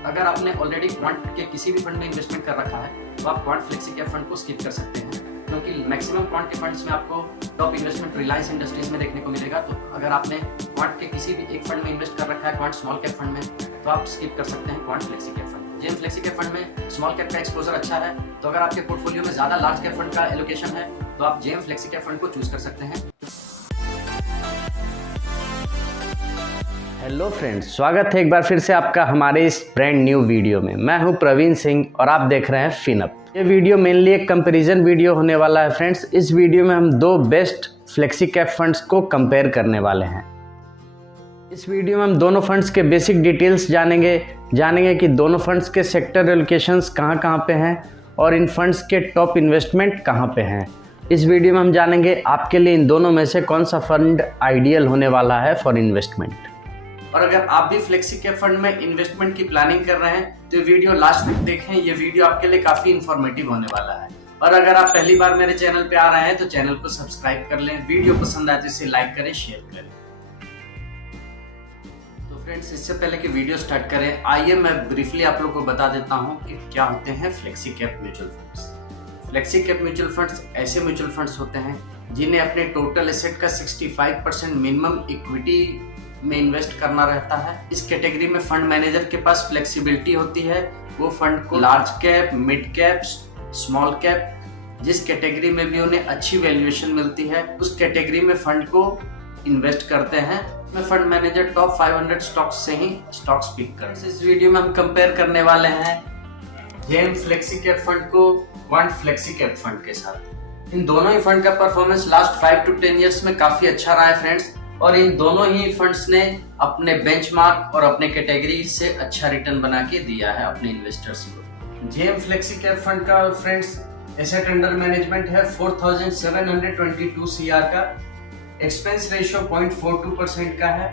अगर आपने already quant के किसी भी फंड में इन्वेस्टमेंट कर रखा है तो आप क्वांट फ्लेक्सी कैप फंड को स्किप कर सकते हैं, क्योंकि मैक्सिमम क्वांट के फंड्स में आपको टॉप इन्वेस्टमेंट रिलायंस इंडस्ट्रीज में देखने को मिलेगा। तो अगर आपने क्वांट के किसी भी एक फंड में इन्वेस्ट कर रखा है, क्वांट स्मॉल कैप फंड में, तो आप स्किप कर सकते हैं quant flexi cap fund. JM flexi cap fund में स्मॉल कैप का एक्सपोजर अच्छा है, तो अगर आपके पोर्टफोलियो में ज्यादा लार्ज कैप फंड का एलोकेशन है तो आप जेम फ्लेक्सी कैप फंड को चूज कर सकते हैं। हेलो फ्रेंड्स, स्वागत है एक बार फिर से आपका हमारे इस ब्रांड न्यू वीडियो में। मैं हूं प्रवीण सिंह और आप देख रहे हैं फिनअप। ये वीडियो मेनली एक कंपैरिजन वीडियो होने वाला है फ्रेंड्स। इस वीडियो में हम दो बेस्ट फ्लेक्सी कैप फंड्स को कंपेयर करने वाले हैं। इस वीडियो में हम दोनों फंड्स के बेसिक डिटेल्स जानेंगे कि दोनों फंड्स के सेक्टर एलोकेशंस कहाँ पे हैं और इन फंड्स के टॉप इन्वेस्टमेंट कहाँ पे हैं। इस वीडियो में हम जानेंगे आपके लिए इन दोनों में से कौन सा फंड आइडियल होने वाला है फॉर इन्वेस्टमेंट। और अगर आप भी फ्लेक्सी कैप फंड में इन्वेस्टमेंट की प्लानिंग कर रहे हैं तो वीडियो लास्ट तक देखें, ये वीडियो आपके लिए काफी इंफॉर्मेटिव होने वाला है। और अगर आप पहली बार मेरे चैनल पे आ रहे हैं तो चैनल को सब्सक्राइब कर लें, वीडियो पसंद आए तो इसे लाइक करें, शेयर करें। तो फ्रेंड्स, इससे पहले कि वीडियो स्टार्ट करें, आइए मैं ब्रीफली आप लोगों को बता देता हूँ कि क्या होते हैं flexi cap mutual funds. Flexi cap mutual funds ऐसे म्यूचुअल फंड्स होते हैं जिन्हें अपने टोटल एसेट का 65% मिनिमम इक्विटी में इन्वेस्ट करना रहता है। इस कैटेगरी में फंड मैनेजर के पास फ्लेक्सिबिलिटी होती है, वो फंड को large cap, mid cap, small cap, जिस कैटेगरी में भी उन्हें अच्छी वैल्यूएशन मिलती है उस कैटेगरी में फंड को इन्वेस्ट करते हैं। मैं फंड मैनेजर टॉप 500 स्टॉक्स से ही स्टॉक्स पिक कर। इस वीडियो में हम कंपेयर करने वाले हैं जेम फ्लेक्सी कैप फंड को क्वांट फ्लेक्सी कैप फंड के साथ। इन दोनों ही फंड का परफॉर्मेंस लास्ट 5 to 10 ईयर्स में काफी अच्छा रहा है फ्रेंड्स, और इन दोनों ही फंड्स ने अपने बेंचमार्क और अपने कैटेगरी से अच्छा रिटर्न बना के दिया है अपने इन्वेस्टर्स को। जेम फ्लेक्सी कैप फंड का फ्रेंड्स एसेट अंडर मैनेजमेंट है 4722 CR का, एक्सपेंस रेशियो 0.42% का है,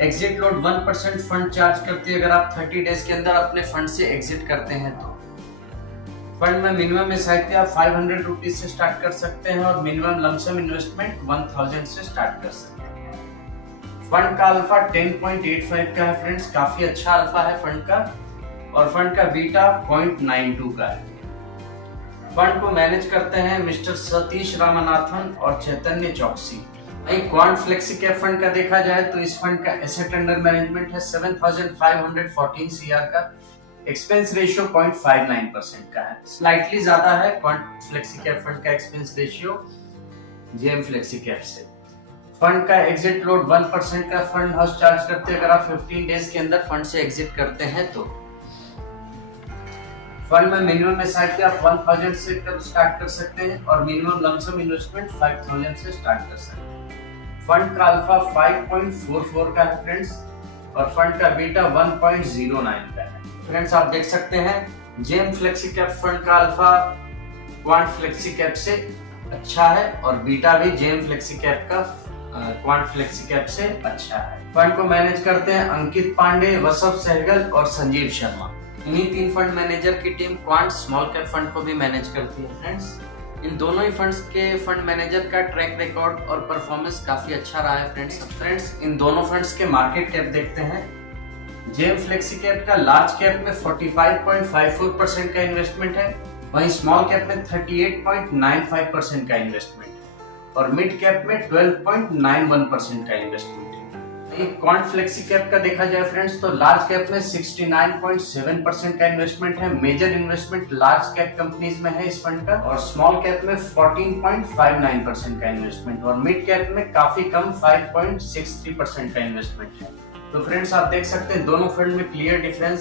एग्जिट लोड 1% फंड चार्ज करती है अगर आप 30 डेज के अंदर अपने फंड से एग्जिट करते हैं तो। फंड में मिनिमम एसआईपी आप 500 रुपीज से स्टार्ट कर सकते हैं और मिनिमम लमसम इन्वेस्टमेंट 1000 से स्टार्ट कर सकते हैं। फंड का अल्फा 10.85 का है फ्रेंड्स, काफी अच्छा अल्फा है फंड का, और फंड का बीटा 0.92 का है। फंड को मैनेज करते हैं मिस्टर सतीश रामनाथन और चैतन्य चौकसी। वहीं क्वांट फ्लेक्सी कैप फंड का देखा जाए तो इस फंड का एसेट अंडर मैनेजमेंट है 7514 CR का, एक्सपेंस रेशियो 0.59% का है, स्लाइटली ज्यादा है क्वांट फ्लेक्सी कैप फंड का expense ratio JM flexi cap से। फंड का एग्जिट लोड 1% का फंड हाउस चार्ज करते हैं अगर आप 15 डेज के अंदर फंड से एग्जिट करते हैं तो। फंड में मिनिमम एसआईपी आप 1000 से स्टार्ट कर सकते हैं और मिनिमम लमसम इन्वेस्टमेंट 5000 से स्टार्ट कर सकते हैं। फंड का अल्फा 5.44 का है फ्रेंड्स, और फंड का बीटा 1.09 का है। फ्रेंड्स, आप देख सकते हैं जेम फ्लेक्सी कैप फंड का अल्फा क्वांट फ्लेक्सी कैप से अच्छा है और बीटा भी जेम फ्लेक्सी कैप का क्वांट फ्लेक्सी कैप से अच्छा है। फंड को मैनेज करते हैं अंकित पांडे, वसव सहगल और संजीव शर्मा। इन्हीं 3 फंड मैनेजर की team quant small cap fund को भी मैनेज करती है फ्रेंड्स। इन दोनों ही फंड्स के फंड मैनेजर का ट्रैक रिकॉर्ड और परफॉर्मेंस काफी अच्छा रहा है फ्रेंड्स। इन दोनों फंड्स के मार्केट कैप देखते हैं। जेम फ्लेक्सी कैप का लार्ज कैप में 45.54% का इन्वेस्टमेंट है, वहीं स्मॉल कैप में 38.95% का इन्वेस्टमेंट और मिड कैप में 12.91% का इन्वेस्टमेंट है। क्वांट फ्लेक्सी कैप का देखा जाए फ्रेंड्स तो लार्ज कैप में 69.7% का इन्वेस्टमेंट है, major investment large cap companies में है इस फंड का, और स्मॉल कैप में 14.59% का इन्वेस्टमेंट और मिड कैप में काफी कम 5.63% का इन्वेस्टमेंट है। तो फ्रेंड्स, आप देख सकते हैं दोनों फंड में clear difference.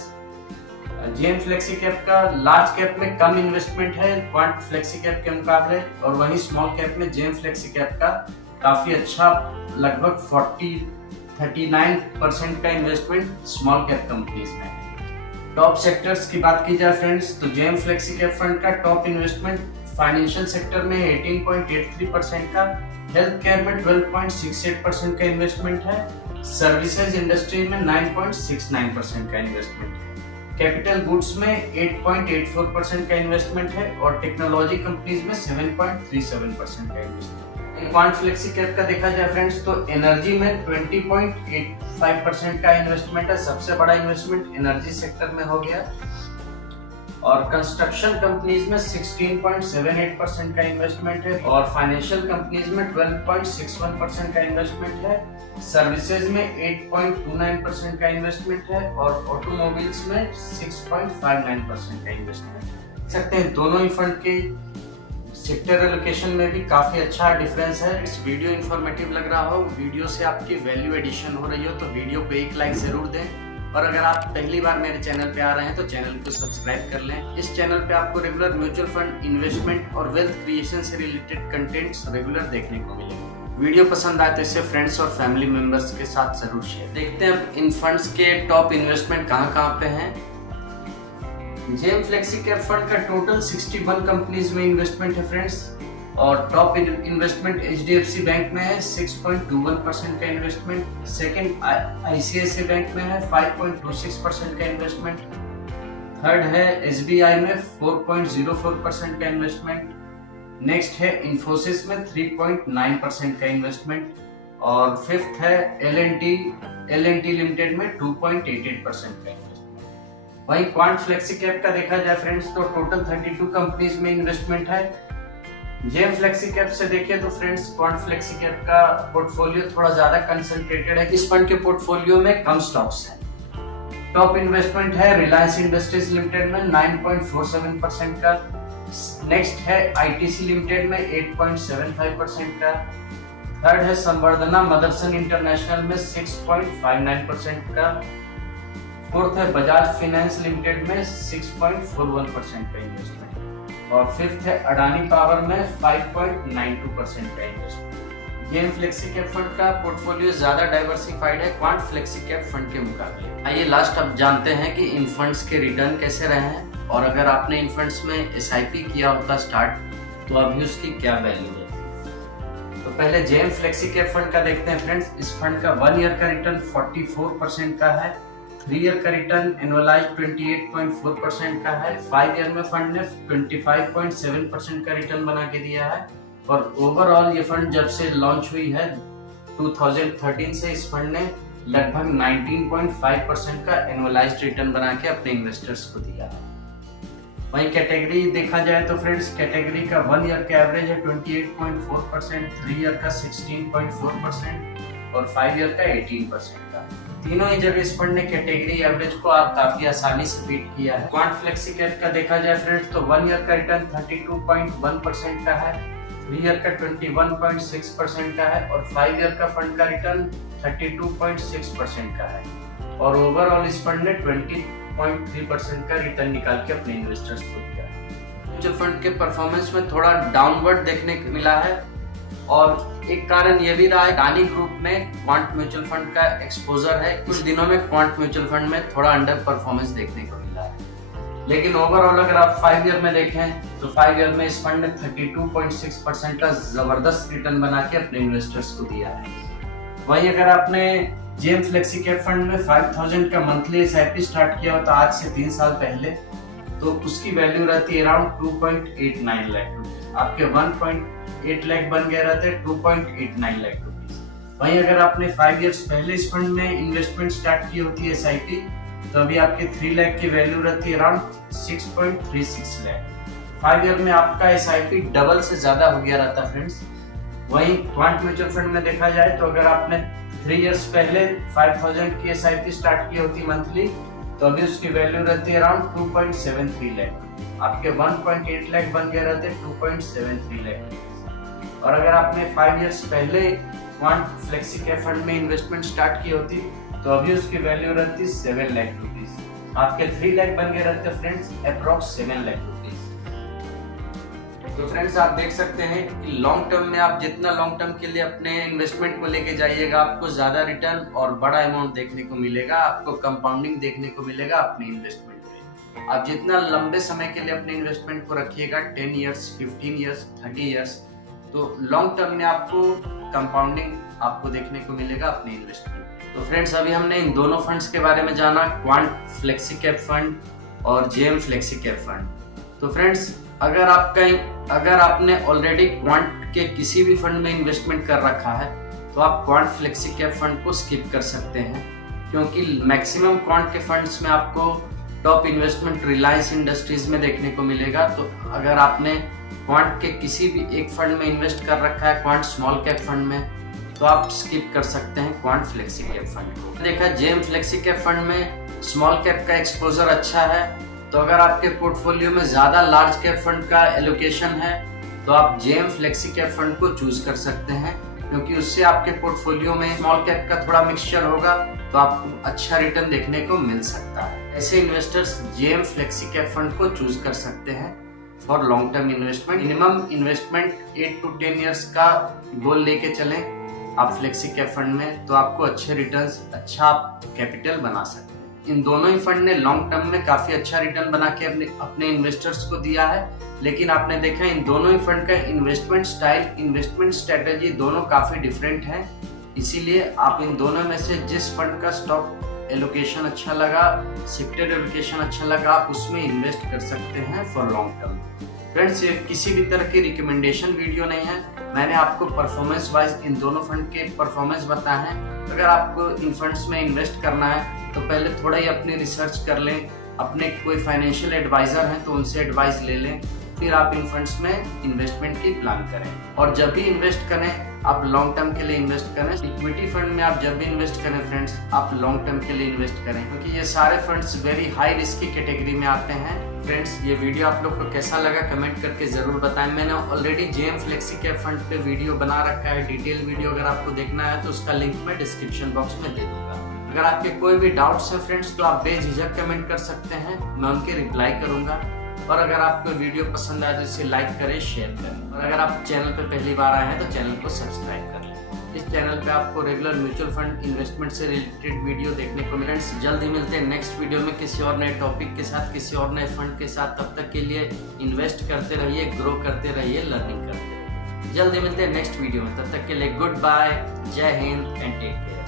JM flexi cap का लार्ज कैप में कम इन्वेस्टमेंट है क्वांट फ्लेक्सी कैप के मुकाबले, और वहीं स्मॉल कैप में जेम फ्लेक्सी कैप का काफी अच्छा लगभग 39% का इन्वेस्टमेंट स्मॉल कैप कंपनीज में। टॉप सेक्टर्स की बात की जाए फ्रेंड्स तो जेम फ्लेक्सी कैप फंड का टॉप इन्वेस्टमेंट फाइनेंशियल सेक्टर में 18.83% का, हेल्थ केयर में 12.68% का इन्वेस्टमेंट है, सर्विसेज इंडस्ट्री में 9.69% का इन्वेस्टमेंट है, कैपिटल गुड्स में 8.84% का इन्वेस्टमेंट है और टेक्नोलॉजी कंपनीज में 7.37% का इन्वेस्टमेंट। क्वांट फ्लेक्सी कैप का देखा जाए फ्रेंड्स तो एनर्जी में 20.85% का इन्वेस्टमेंट है, सबसे बड़ा इन्वेस्टमेंट एनर्जी सेक्टर में हो गया। और कंस्ट्रक्शन कंपनीज में 16.78% का इन्वेस्टमेंट है और फाइनेंशियल कंपनीज में 12.61% का इन्वेस्टमेंट है। सर्विसेज में 8.29% का इन्वेस्टमेंट है और ऑटोमोबाइल्स में 6.59% का इन्वेस्टमेंट है। देख सकते हैं दोनों ही फंड के सेक्टर एलोकेशन में भी काफी अच्छा डिफरेंस है। इस वीडियो इन्फॉर्मेटिव लग रहा हो, वीडियो से आपकी वैल्यू एडिशन हो रही हो तो वीडियो को एक लाइक जरूर दें। और अगर आप पहली बार मेरे चैनल पे आ रहे हैं तो चैनल को सब्सक्राइब कर लें। इस चैनल पे आपको रेगुलर म्यूचुअल फंड, इन्वेस्टमेंट और वेल्थ क्रिएशन से रिलेटेड कंटेंट्स रेगुलर देखने को मिलेंगे। वीडियो पसंद आए तो इसे फ्रेंड्स और फैमिली मेंबर्स के साथ जरूर शेयर। देखते हैं अब इन फंड्स के टॉप इन्वेस्टमेंट कहाँ पे हैं। जेम फ्लेक्सी कैप फंड का टोटल 61 कंपनीज में इन्वेस्टमेंट है फ्रेंड्स और टॉप इन्वेस्टमेंट HDFC बैंक में है 6.21% का इन्वेस्टमेंट। सेकंड ICICI बैंक में है 5.26% का इन्वेस्टमेंट। थर्ड है SBI में 4.04% का इन्वेस्टमेंट। नेक्स्ट है इन्फोसिस में 3.9% का इन्वेस्टमेंट और फिफ्थ है L&T लिमिटेड में 2.88% का इन्वेस्टमेंट। वहीं क्वांट फ्लेक्सी कैप का देखा जाए फ्रेंड्स तो टोटल 32 कंपनीज में इन्वेस्टमेंट है। जेम फ्लेक्सी कैप से देखिए तो फ्रेंड्स क्वांट फ्लेक्सी कैप का पोर्टफोलियो थोड़ा ज्यादा कंसंट्रेटेड है। इस फंड के पोर्टफोलियो में कम स्टॉक्स हैं। टॉप इन्वेस्टमेंट है रिलायंस इंडस्ट्रीज लिमिटेड में 9.47% का। नेक्स्ट है ITC लिमिटेड में 8.75% का। थर्ड है संवर्धना मदरसन इंटरनेशनल में 6.59% का। फोर्थ है बजाज फाइनेंस लिमिटेड में 6.41% का इन्वेस्टमेंट और फिफ्थ है अडानी पावर में 5.92% का investment. JM flexi cap fund का पोर्टफोलियो ज्यादा डाइवर्सिफाइड है क्वांट फ्लेक्सी कैप फंड के मुकाबले। आइए लास्ट अब जानते हैं कि इन फंड्स के रिटर्न कैसे रहे हैं और अगर आपने इन फंड्स में SIP किया होता स्टार्ट तो अभी उसकी क्या वैल्यू है। तो पहले जेम फ्लेक्सी कैप फंड का देखते हैं फ्रेंड्स। इस फंड का 1 ईयर का रिटर्न 44% का है। 3 ईयर का रिटर्न एनुअलाइज 28.4% का है। 5 ईयर में फंड ने 25.7% का रिटर्न बना के दिया है और ओवरऑल ये फंड जब से लॉन्च हुई है 2013 से इस फंड ने लगभग 19.5% का एनुअलाइज्ड रिटर्न बना के अपने इन्वेस्टर्स को दिया है। वहीं कैटेगरी देखा जाए तो फ्रेंड्स कैटेगरी का 1 ईयर का एवरेज है 28.4%, 3 ईयर का 16.4% और 5 ईयर का 18% का। तीनों ही जगह इस फंड ने कैटेगरी एवरेज को आप काफी आसानी से बीट किया है। क्वांट फ्लेक्सी कैप का देखा जाए फ्रेंड्स तो 1 ईयर का रिटर्न 32.1% का है, 3 ईयर का 21.6% का है और 5 ईयर का फंड का रिटर्न 32.6% का है और ओवरऑल इस फंड ने 20.3% का रिटर्न निकाल के अपने इन्वेस्टर्स को दिया है। म्यूचुअल फंड के परफॉर्मेंस में थोड़ा डाउनवर्ड देखने को मिला है और एक कारण यह भी रहा है अडानी ग्रुप में क्वांट म्यूचुअल फंड का एक्सपोजर है। कुछ दिनों में क्वांट म्यूचुअल फंड में थोड़ा अंडर परफॉर्मेंस देखने को मिला है, लेकिन ओवरऑल अगर आप 5 ईयर में देखें तो 5 ईयर में इस फंड ने 32.6% का जबरदस्त रिटर्न बना के अपने इन्वेस्टर्स को दिया है। वहीं अगर आपने जेम फ्लेक्सी कैप फंड में 5000 का मंथली SIP स्टार्ट किया हो तो आज से 3 साल पहले तो उसकी वैल्यू रहती है अराउंड 2.89 लाख रुपीज। आपके 1.8 लाख बन गए रहते 2.89 लाख रुपीज। वहीं अगर आपने 5 इयर्स पहले इस फंड में इन्वेस्टमेंट स्टार्ट की होती है SIP तो अभी आपके 3 लाख की वैल्यू रहती है अराउंड 6.36 लाख। 5 ईयर में आपका SIP डबल से ज्यादा हो गया रहता फ्रेंड्स। वहीं क्वांट म्यूचुअल फंड में देखा जाए तो अगर आपने 3 इयर्स पहले 5000 की SIP स्टार्ट की होती मंथली तो अभी उसकी वैल्यू रहती है अराउंड 2.73 लाख। आपके 1.8 लाख बन गए रहते 2.73 लाख। और अगर आपने 5 इयर्स पहले क्वांट फ्लेक्सी कैप फंड में इन्वेस्टमेंट स्टार्ट की होती तो अभी उसकी वैल्यू रहती 7 लाख रुपीज। आपके 3 लाख बन गए रहते फ्रेंड्स अप्रॉक्स 7 लाख रुपीज। तो फ्रेंड्स आप देख सकते हैं कि लॉन्ग टर्म में आप जितना लॉन्ग टर्म के लिए अपने इन्वेस्टमेंट को लेके जाइएगा आपको ज्यादा रिटर्न और बड़ा अमाउंट देखने को मिलेगा, आपको कंपाउंडिंग देखने को मिलेगा अपने इन्वेस्टमेंट में। आप जितना लंबे समय के लिए अपने इन्वेस्टमेंट को रखिएगा 10 इयर्स, 15 इयर्स, 30 इयर्स, तो लॉन्ग टर्म में आपको कंपाउंडिंग आपको देखने को मिलेगा अपने इन्वेस्टमेंट। तो फ्रेंड्स अभी हमने इन दोनों फंड्स के बारे में जाना, क्वांट फ्लेक्सी कैप फंड और जेम फ्लेक्सी कैप फंड। तो फ्रेंड्स, अगर आपने ऑलरेडी क्वांट के किसी भी फंड में इन्वेस्टमेंट कर रखा है तो आप क्वांट फ्लेक्सी कैप फंड को स्किप कर सकते हैं, क्योंकि मैक्सिमम क्वांट के फंड्स में आपको टॉप इन्वेस्टमेंट रिलायंस इंडस्ट्रीज में देखने को मिलेगा। तो अगर आपने क्वांट के किसी भी एक फंड में इन्वेस्ट कर रखा है, क्वांट स्मॉल कैप फंड में, तो आप स्किप कर सकते हैं क्वांट फ्लेक्सी कैप फंड को। देखा जेम फ्लेक्सी कैप फंड में स्मॉल कैप का एक्सपोजर अच्छा है, तो अगर आपके पोर्टफोलियो में ज्यादा लार्ज कैप फंड का एलोकेशन है तो आप जेम फ्लेक्सी कैप फंड को चूज कर सकते हैं, क्योंकि उससे आपके पोर्टफोलियो में स्मॉल कैप का थोड़ा मिक्सचर होगा तो आपको अच्छा रिटर्न देखने को मिल सकता है। ऐसे investors JM flexi cap fund को चूज कर सकते हैं for long term investment. Minimum investment 8 to 10 years का गोल लेके चलें आप फ्लेक्सी कैप फंड में, तो आपको अच्छे रिटर्न्स, अच्छा कैपिटल बना सकते हैं। इन दोनों ही फंड ने लॉन्ग टर्म में काफी अच्छा रिटर्न बना के अपने इन्वेस्टर्स को दिया है, लेकिन आपने देखा इन दोनों ही फंड का इन्वेस्टमेंट स्टाइल, इन्वेस्टमेंट स्ट्रेटेजी दोनों काफी डिफरेंट है। इसीलिए आप इन दोनों में से जिस फंड का स्टॉक एलोकेशन अच्छा लगा, सेक्टर एलोकेशन अच्छा लगा, आप उसमें इन्वेस्ट कर सकते हैं फॉर लॉन्ग टर्म। फ्रेंड्स, ये किसी भी तरह की रिकमेंडेशन वीडियो नहीं है, मैंने आपको परफॉर्मेंस वाइज इन दोनों फंड के परफॉर्मेंस बताए हैं। अगर आपको इन फंड्स में इन्वेस्ट करना है तो पहले थोड़ा ही अपनी रिसर्च कर लें, अपने कोई फाइनेंशियल एडवाइजर हैं तो उनसे एडवाइस ले लें, फिर आप इन फंड्स में इन्वेस्टमेंट की प्लान करें। और जब भी इन्वेस्ट करें आप लॉन्ग टर्म के लिए इन्वेस्ट करें। इक्विटी फंड में आप जब भी इन्वेस्ट करें फ्रेंड्स, आप लॉन्ग टर्म के लिए इन्वेस्ट करें, क्योंकि ये सारे फंड्स वेरी हाई रिस्क की कैटेगरी में आते हैं। फ्रेंड्स, ये वीडियो आप लोग को कैसा लगा कमेंट करके जरूर बताएं। मैंने already JM flexi cap fund पे वीडियो बना रखा है, डिटेल वीडियो। अगर आपको देखना है तो उसका लिंक मैं डिस्क्रिप्शन बॉक्स में दे दूंगा। अगर आपके कोई भी डाउट्स हैं फ्रेंड्स तो आप बेझिझक कमेंट कर सकते हैं, मैं उनके रिप्लाई करूंगा। और अगर आपको वीडियो पसंद आए तो इसे लाइक करें, शेयर करें, और अगर आप चैनल पर पहली बार आए हैं तो चैनल को सब्सक्राइब कर लें। इस चैनल पे आपको रेगुलर म्यूचुअल फंड इन्वेस्टमेंट से रिलेटेड वीडियो देखने को मिले। जल्द ही मिलते हैं नेक्स्ट वीडियो में किसी और नए टॉपिक के साथ, किसी और नए फंड के साथ। तब तक के लिए इन्वेस्ट करते रहिए, ग्रो करते रहिए, लर्निंग करते रहिए। जल्द ही मिलते हैं नेक्स्ट वीडियो में, तब तक के लिए गुड बाय, जय हिंद एंड टेक केयर।